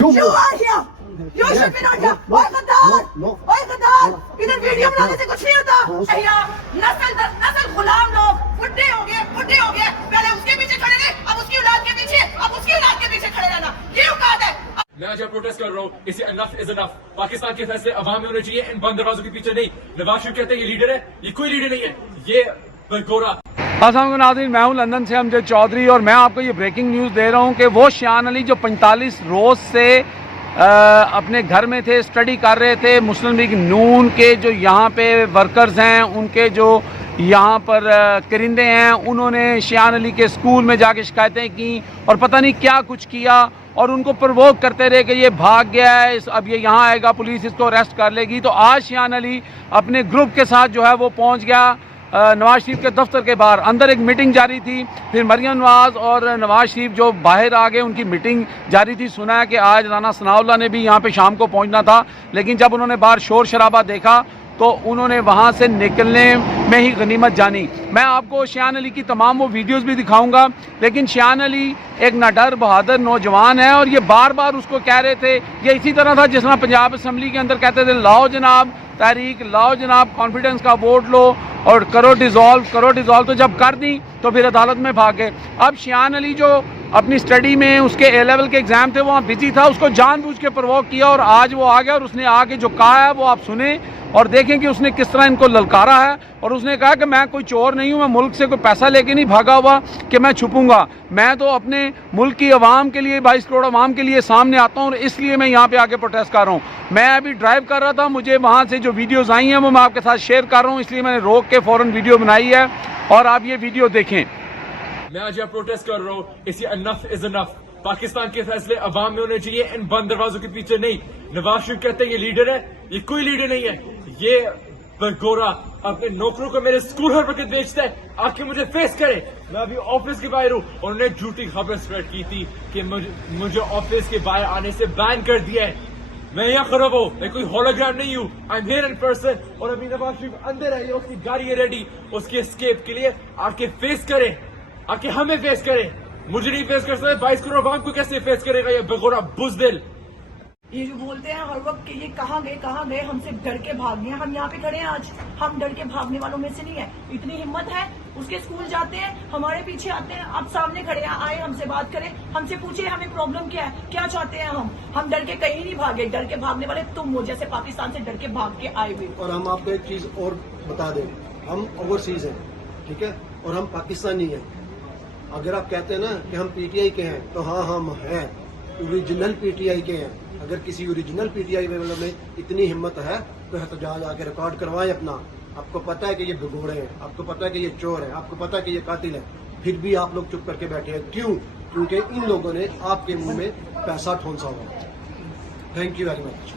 You are here. You should be not here. ओए गद्दार, ओए गद्दार, इधर वीडियो बनाने से कुछ नहीं होता। भैया, नस्ल गुलाम लोग बुड्ढे हो गए। पहले उसके पीछे खड़े रहे, अब उसकी औलाद के पीछे खड़े रहना। ये औकात है। मैं आज प्रोटेस्ट कर रहा हूँ, इसे इनफ इज इनफ। पाकिस्तान के फैसले अवाम में होने चाहिए, इन बंद दरवाजों के पीछे नहीं। नवाज शरीफ कहते हैं ये लीडर है, ये कोई लीडर नहीं है, ये बरगोरा। अस्सलाम नाज़रीन, मैं हूं लंदन से अमजद चौधरी और मैं आपको ये ब्रेकिंग न्यूज़ दे रहा हूं कि वो शायान अली जो 45 रोज़ से अपने घर में थे, स्टडी कर रहे थे, मुस्लिम लीग नून के जो यहाँ पे वर्कर्स हैं, उनके जो यहाँ पर करिंदे हैं, उन्होंने शायान अली के स्कूल में जाके शिकायतें की और पता नहीं क्या कुछ किया और उनको प्रवोक करते रहे कि ये भाग गया है, अब ये यहाँ आएगा, पुलिस इसको अरेस्ट कर लेगी। तो आज शायान अली अपने ग्रुप के साथ जो है वो पहुँच गया नवाज शरीफ के दफ्तर के बाहर। अंदर एक मीटिंग जारी थी, फिर मरियम नवाज और नवाज शरीफ जो बाहर आ गए, उनकी मीटिंग जारी थी। सुना है कि आज राना सनाउल्लाह ने भी यहाँ पे शाम को पहुँचना था, लेकिन जब उन्होंने बाहर शोर शराबा देखा तो उन्होंने वहाँ से निकलने में ही गनीमत जानी। मैं आपको शायान अली की तमाम वो वीडियोस भी दिखाऊंगा, लेकिन शायान अली एक नाडर बहादुर नौजवान है और ये बार बार उसको कह रहे थे, ये इसी तरह था जिस तरह पंजाब असम्बली के अंदर कहते थे लाओ जनाब तहरीक, लाओ जनाब कॉन्फिडेंस का वोट लो और करो डिज़ोल्व। तो जब कर दी तो फिर अदालत में भाग गए। अब शायान अली जो अपनी स्टडी में उसके ए लेवल के एग्ज़ाम थे वहाँ बिजी था, उसको जानबूझ के प्रवोक किया और आज वो आ गया और उसने आके जो कहा है वो आप सुने और देखें कि उसने किस तरह इनको ललकारा है। और उसने कहा कि मैं कोई चोर नहीं हूँ, मैं मुल्क से कोई पैसा लेके नहीं भागा हुआ कि मैं छुपूंगा, मैं तो अपने मुल्क की आवाम के लिए, 22 करोड़ आवाम के लिए सामने आता हूँ और इसलिए मैं यहाँ पे आके प्रोटेस्ट कर रहा हूँ। मैं अभी ड्राइव कर रहा था, मुझे वहाँ से जो वीडियोज़ आई हैं वो मैं आपके साथ शेयर कर रहा हूँ, इसलिए मैंने रोक के फ़ौरन वीडियो बनाई है और आप ये वीडियो देखें। मैं आज यहाँ प्रोटेस्ट कर रहा हूँ, इसे इनफ इज इनफ। पाकिस्तान के फैसले अवाम में होने चाहिए, इन बंद दरवाजों के पीछे नहीं। नवाज शरीफ कहते हैं ये लीडर है, ये कोई लीडर नहीं है, ये बरगोरा अपने नौकरों को मेरे स्कूल पर बेचता है, आके मुझे फेस करे। मैं अभी ऑफिस के बाहर हूँ और उन्होंने झूठी खबर स्प्रेड की थी कि मुझे ऑफिस के बाहर आने से बैन कर दिया है। मैं यहाँ खड़ा हूँ, मैं कोई होलोग्राम नहीं हूँ, I am here in person. और अभी नवाज शरीफ अंदर है, उसकी गाड़ी है रेडी उसके एस्केप के लिए, आके फेस करे, आके हमें फेस करे। मुझे नहीं फेस कर सकते, 22 करोड़ आवाम को कैसे फेस करेगा ये बगोरा बुज़दिल। ये जो बोलते हैं हर वक्त कि ये कहाँ गए, हमसे डर के भाग गए। हम यहाँ पे खड़े हैं आज, हम डर के भागने वालों में से नहीं है। इतनी हिम्मत है, उसके स्कूल जाते हैं, हमारे पीछे आते हैं, आप सामने खड़े हैं, आए हमसे बात करें, हमसे पूछे हमें प्रॉब्लम क्या है, क्या चाहते हैं हम डर के कहीं नहीं भागे। डर के भागने वाले तुम हो, जैसे पाकिस्तान से डर के भाग के आए हुए। और हम आपको एक चीज और बता दें, हम ओवरसीज हैं, ठीक है, और हम पाकिस्तानी हैं। अगर आप कहते हैं ना कि हम पीटीआई के हैं, तो हाँ हम हैं, ओरिजिनल पीटीआई के हैं। अगर किसी ओरिजिनल पीटीआई में इतनी हिम्मत है तो एहतजाज आके रिकॉर्ड करवाएं अपना। आपको पता है कि ये भगोड़े हैं, आपको पता है कि ये चोर है, आपको पता है कि ये कातिल है, फिर भी आप लोग चुप करके बैठे हैं। क्यों? क्योंकि इन लोगों ने आपके मुंह में पैसा ठोंसा हुआ। Thank you very much.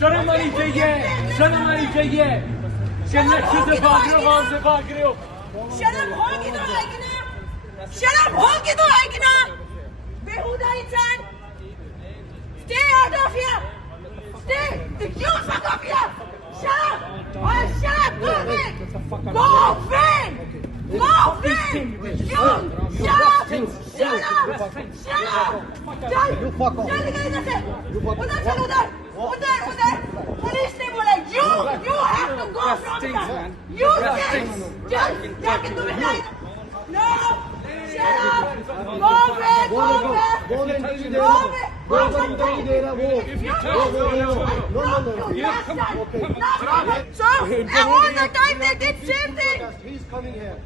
शर्म आनी चाहिए, शर्म आनी चाहिए। लक्ष्य से भाग रहे हो, वहां से भाग रहे हो। शर्म होगी तो आएगी ना, शर्म होगी तो आएगी ना। बेहुदा इंसान, stay out of here, stay, you fuck up here, shut up, shut up, go away, go away, go away, you, shut up, चल गए इधर से, उधर चल, उधर, पुलिस ने बोला, you have to go from here, you चल, जाके तुम्हें line, no, shut up, go away, go away, go away, So, and all the time they did same thing. He's coming here.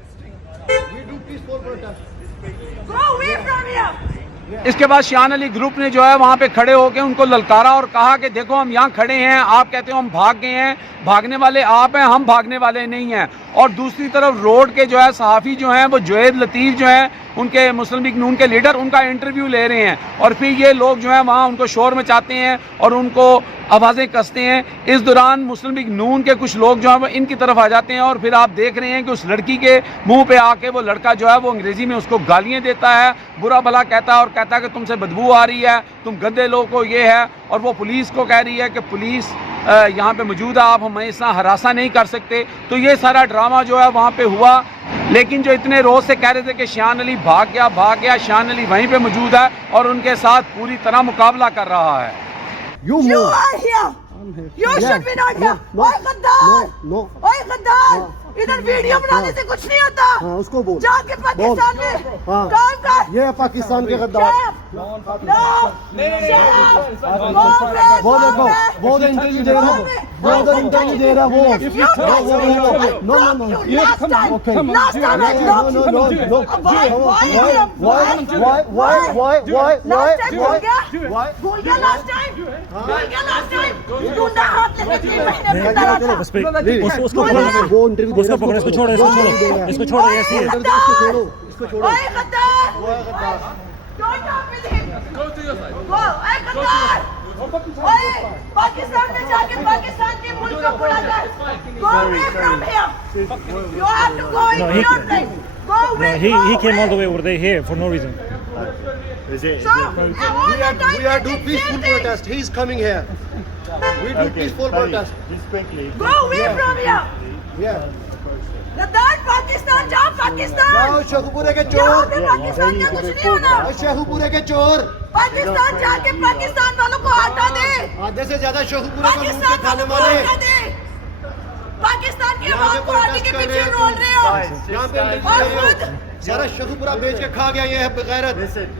We do peaceful protest. Go away from here. इसके बाद Shayan Ali group ने जो है वहाँ पे खड़े होकर उनको ललकारा और कहा कि देखो हम यहाँ खड़े हैं, आप कहते हो हम भाग गए हैं, भागने वाले आप हैं, हम भागने वाले नहीं हैं। और दूसरी तरफ रोड के जो है सहाफ़ी जो हैं वो जुएद लतीफ़ जो हैं, उनके मुस्लिम लीग नून के लीडर, उनका इंटरव्यू ले रहे हैं और फिर ये लोग जो हैं वहाँ उनको शोर मचाते हैं और उनको आवाज़ें कसते हैं। इस दौरान मुस्लिम लीग नून के कुछ लोग जो हैं वो इनकी तरफ आ जाते हैं और फिर आप देख रहे हैं कि उस लड़की के मुंह पे आके वो लड़का जो है वो अंग्रेज़ी में उसको गालियाँ देता है, बुरा भला कहता है और कहता है कि तुमसे बदबू आ रही है, तुम गंदे लोग को, ये है। और वो पुलिस को कह रही है कि पुलिस यहाँ पे मौजूद है, आप हमें इतना हरासा नहीं कर सकते। तो ये सारा ड्रामा जो है वहाँ पे हुआ, लेकिन जो इतने रोज़ से कह रहे थे कि शायान अली भाग गया, शायान अली वहीं पे मौजूद है और उनके साथ पूरी तरह मुकाबला कर रहा है। You are here. You should be not here. ओए गद्दार, ओए गद्दार, इधर वीडियो बनाने से कुछ नहीं होता। उसको बोल, जाके पाकिस्तान में काम कर। ये है पाकिस्तान के गद्दार। वो देखो, वो इंटरव्यू दे रहा है, वो इंटरव्यू दे रहा है, उसको पकड़ो, इसको छोड़ो, इसको छोड़ो, ऐसे ही इसको छोड़ो। पाकिस्तान में जाके पाकिस्तान के मुल्क को बुला कर। Go away from here. You have to go in your place. Go away. he came all the way over there here for no reason. So, all the time We are do they did peaceful same thing. protest. He is coming here. We do peaceful protest. Go away from here. Yeah. Ladakh Pakistan जाओ, पाकिस्तान। जाओ शेखुपुरे के यहाँ चोर, पे पाकिस्तान का कुछ नहीं होना। शेखुपुरे के चोर। पाकिस्तान जाके पाकिस्तान वालों को हटा दे। आधे से ज्यादा शेखुपुरे को लूट के पाकिस्तान खाने वालों को वाले हटा दे। पाकिस्तान की यहाँ आवाम पे को आगे के protest कर पीछे रहे रोल रहे हो। यहाँ पे और खुद सारा शेखुपुरा बेच के खा गया ये है बेगैरत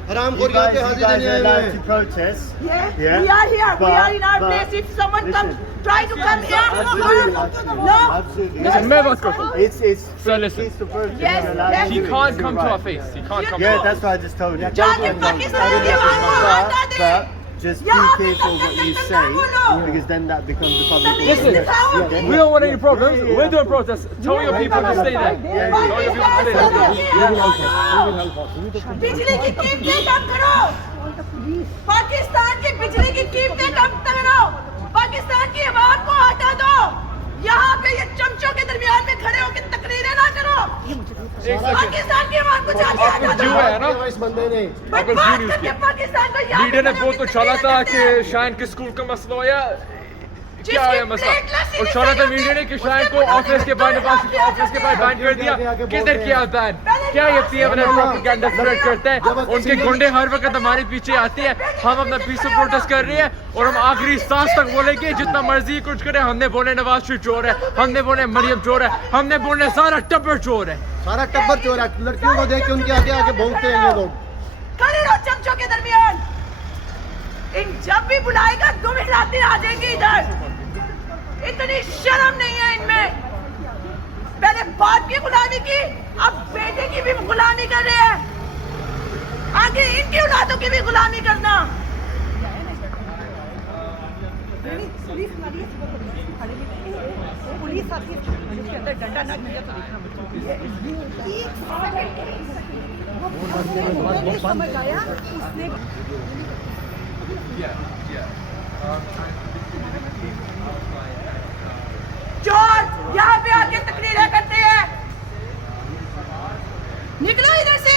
हरामखोर यहाँ पे हाजिर देने आए हुए हैं। protest. Yeah, Yeah, we are here. We but- are in our but- place. If someone listen. comes, try to come here. Absolutely. No. Absolutely. Listen, मैं बात करता हूँ। It's So listen. peaceful protest. Yes, You're allowed yes. to He do it. can't It's come your to our right. face. He can't come. Yeah, that's what I just told you. जाके पाकिस्तान की आवाम को हटा दे। But just be यहाँ पे careful what you तक say, बोलो। because then that becomes the public. Listen, दिखाओ। we don't want any problems. We're doing protests. Tell your people to stay there. Tell your people to stay there. बिजली की कीमतें कम करो। पाकिस्तान की बिजली की कीमतें कम करो। पाकिस्तान की आवाम को हटा दो। यहाँ पे ये चमचों के दरमियान में खड़े होकर तकरीरें ना करो। पाकिस्तान की आवाम को जाके हटा जो दो। है ना, इस बंदे ने बट बात करके पाकिस्तान को यहाँ लीडर ने पे बहुत कुछ तकरीरें चला था करते हैं। कि शायन के स्कूल का मसला होया, क्या जिसकी है मसला, प्लेट लस्सी और में चला था सही मीडिया ने होती कि है, शायन उसके को मुताबिक ऑफिस के बाहर दो नवाज के ऑफिस के बाहर बैन कर दिया। किधर किया बैन? क्या ये पीएम प्रोपेगेंडा स्प्रेड करते हैं? उनके गुंडे हर वक्त हमारे पीछे आते हैं। हम अपना पीसफुल प्रोटेस्ट कर रहे हैं और हम आखिरी सांस तक बोलेंगे, जितना मर्जी कुछ करें। हमने बोले नवाज शरीफ चोर है, हमने बोले मरियम चोर है, हमने बोले सारा टब्बर चोर है। सारा टब्बर चोर है। लड़कियों को देख के उनके आगे आगे भौंकते हैं ये लोग। खड़े रहो चमचों के दरमियान। इन जब भी बुलाएगा तुम हिलाते आ जाएंगे इधर। इतनी शर्म नहीं है इनमें। पहले बाप की गुलामी की, अब बेटे की भी गुलामी कर रहे हैं। आगे इनकी औलादों की भी गुलामी करना। पुलिस आती है, उसके अंदर डंडा ना गिरा तो देखना समझ आया उसने। चोर यहाँ पे आके तकरीरें करते हैं। निकलो इधर से।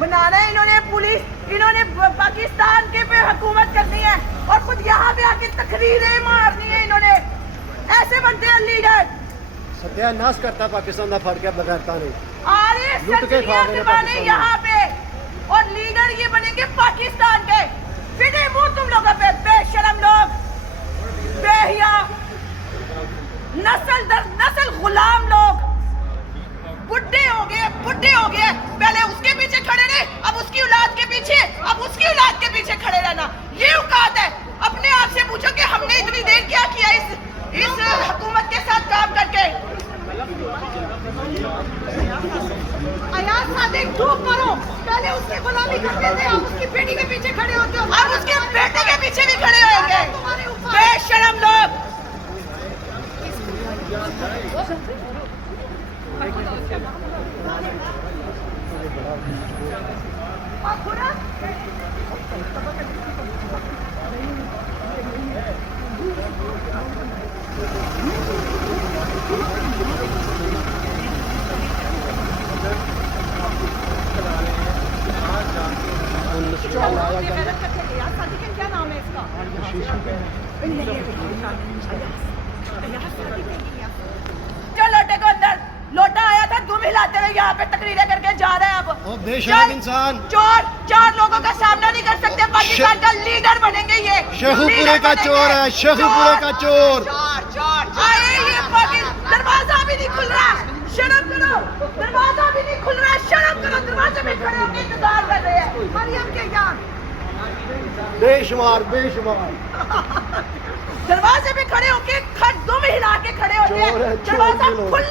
बनाना है इन्होंने पुलिस, इन्होंने पाकिस्तान के पे हुकूमत करनी है और खुद यहाँ पे आके तकरीरें मारनी है इन्होंने। ऐसे बनते हैं लीडर। सत्यानाश करता पाकिस्तान का फर्क है बगैरता नहीं। आरे लूट के खा गए बने पाकिस्तान। यहाँ पे और लीडर ये बनेंगे पाकिस्तान के। फिटे मुंह तुम लोगों पे बेशरम लोग, बेहिया, नस्ल गुलाम लोग। बुढ़े हो गए, बुढ़े हो गए। पहले उसके पीछे खड़े रहे, अब उसकी औलाद के पीछे, अब उसकी औलाद के पीछे खड़े रहना, ये औकात है। अपने आप से पूछो कि हमने इतनी देर क्या किया इस हुकूमत के साथ काम करके। आयात सादिक चुप करो। पहले उसकी गुलामी करते थे, अब उसकी बेटी के पीछे खड़े होते हो, अब उसके बेटे के पीछे भी खड़े होंगे। बेशरम लोग। क्या नाम है इसका? पे तकरीरें करके जा रहा है अब। और बेशरम इंसान। चोर, 4 लोगों का सामना नहीं कर सकते, पाकिस्तान का लीडर बनेंगे ये। शेखुपुरे का चोर है, शेखुपुरे का चोर। आए ये पाकिस्तान, दरवाजा भी नहीं खुल रहा, शर्म करो, दरवाजा भी नहीं खुल रहा, शर्म करो, दरवाजे में खड़े होकर इंतजार कर रहे हैं मरियम के यहाँ। बेशुमार बेशुमार दरवाजे पे खड़े होके दुम हिला के खड़े होते हैं, चोर है, चोर दरवाजा के लोग। खुलने